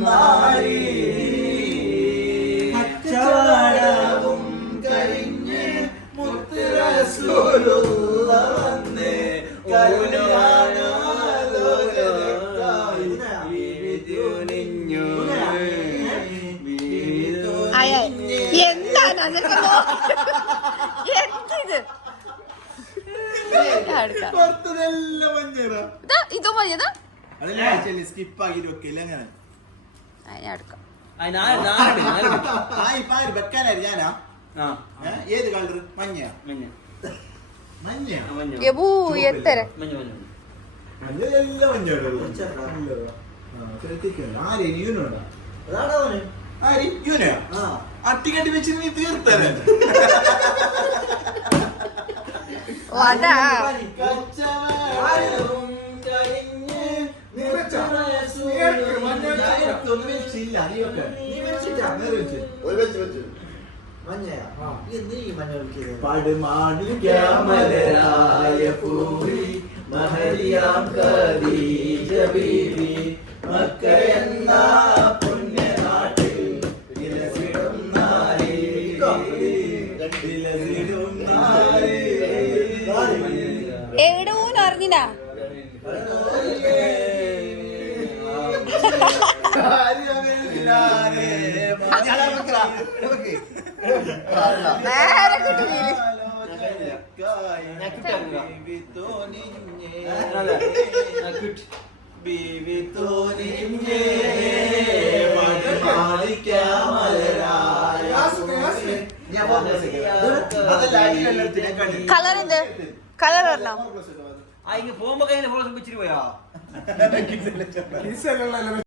നാരി കച്ചവടവും കഴിഞ്ഞ് മുത്ത് റസൂലുള്ള വന്ന് എന്താണ് ഇതോ മഞ്ഞതാ സ്കിപ്പ് ആക്കിട്ട് വെക്കില്ല അങ്ങനെ ഞാനാ ഏത് കളർ മഞ്ഞ മഞ്ഞ എത്തര മഞ്ഞെല്ലാം മഞ്ഞ അട്ടിക്കട്ടി വെച്ച് നീ തീർത്തരാ അതാ പടുമാണിക്യാമലരായ പൂരി മഹരിയാം ഖദീജ ബീവി മക്കയെന്ന പുണ്യനാട്ടിൽ വിലസിടും നാരി വിലസിടും നാരി എവിടെന്ന് അറിഞ്ഞിനാ കളർ എന്ത് കളർ പറഞ്ഞോ പോകുമ്പോ കയ്യിൽ ഫോട്ടോ വെച്ചിട്ട് പോയാ